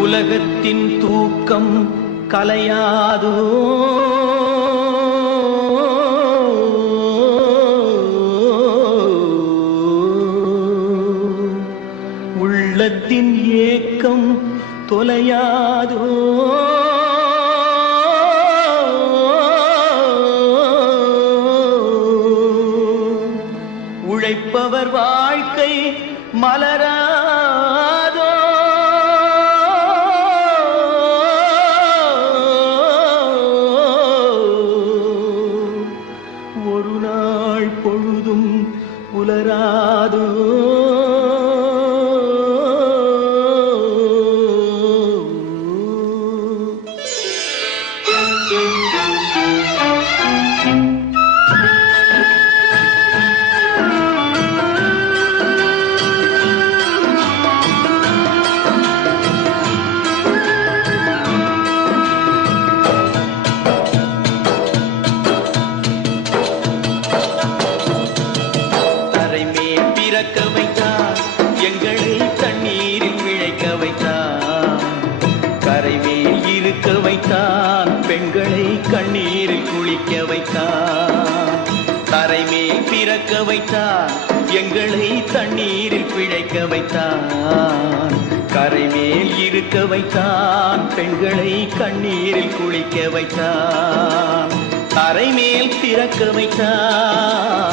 உலகத்தின் தூக்கம் கலையாதோ உள்ளத்தின் ஏக்கம் தொலையாதோ உழைப்பவர் வாழ்க்கை மலராதோ ஒரு நாள் பொழுதும் புலராதோ பிறக்க வைத்தார் எங்களை தண்ணீரில் பிழைக்க வைத்தார் கரைமேல் இருக்க வைத்தார் பெண்களை கண்ணீரில் குளிக்க வைத்தார் கரைமேல் பிறக்க வைத்தார் எங்களை தண்ணீரில் பிழைக்க வைத்தார் கரைமேல் இருக்க வைத்தார் பெண்களை கண்ணீரில் குளிக்க வைத்தார் கரைமேல் பிறக்க வைத்தார்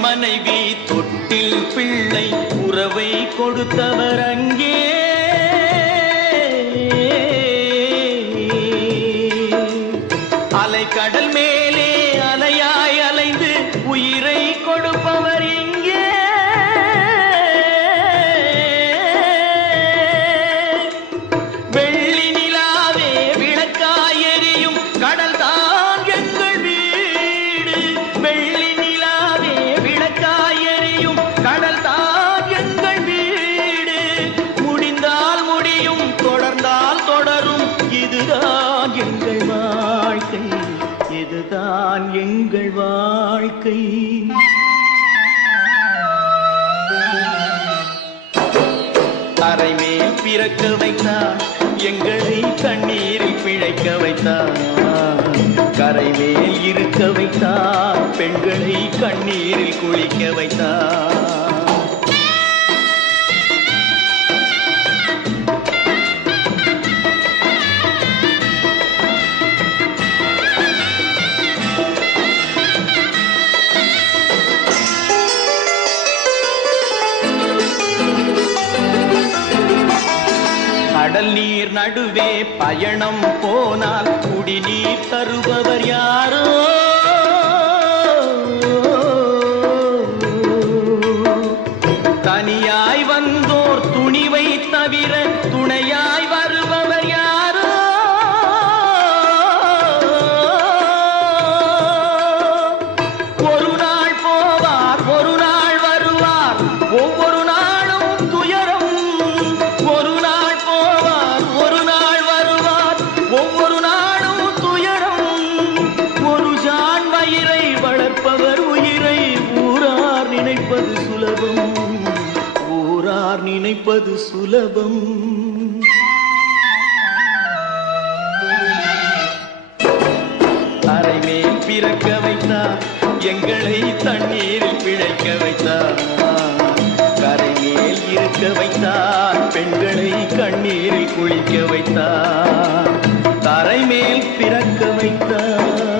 மனைவி தொட்டில் பிள்ளை உறவை கொடுத்தவர் அங்கே அலை கடல் மேலே அலையாய் அலைந்து உயிரை கொடுப்பவர் இங்கே வெள்ளி நிலாவே விளக்காய் எரியும் கடல் தான் எங்கள் வீடு வெள்ளி கடல் தான் எங்கள் வீடு முடிந்தால் முடியும் தொடர்ந்தால் தொடரும் இதுதான் எங்கள் வாழ்க்கை இதுதான் எங்கள் வாழ்க்கை கரைமேல் பிறக்க வைத்தார் எங்களை தண்ணீரில் பிழைக்க வைத்தார் கரைமேல் இருக்க வைத்தார் பெண்களை கண்ணீரில் குளிக்க வைத்தார் கடல் நீர் நடுவே பயணம் போனால் குடிநீர் தருபவர் யாரோ தனியாய் வந்தோர் துணிவை தவிர துணையாய் வருபவர் யாரோ ஒரு நாள் போவார் ஒரு நாள் வருவார் ஒவ்வொரு நாளும் துயரம் ஒரு நாள் ஒரு நாள் வருவார் ஒவ்வொரு நாளும் துயரம் ஒரு ஜான் வயிறை வளர்ப்பவர் உயிரை ஊரார் நினைப்பது சுலபம் ஊரார் நினைப்பது சுலபம் கரைமேல் பிறக்க வைத்தார் எங்களை தண்ணீரில் பிழைக்க வைத்தார் கரைமேல் இருக்க வைத்தார் பெண்களை கண்ணீரில் குளிக்க வைத்தார் கரைமேல் பிறக்க வைத்தார்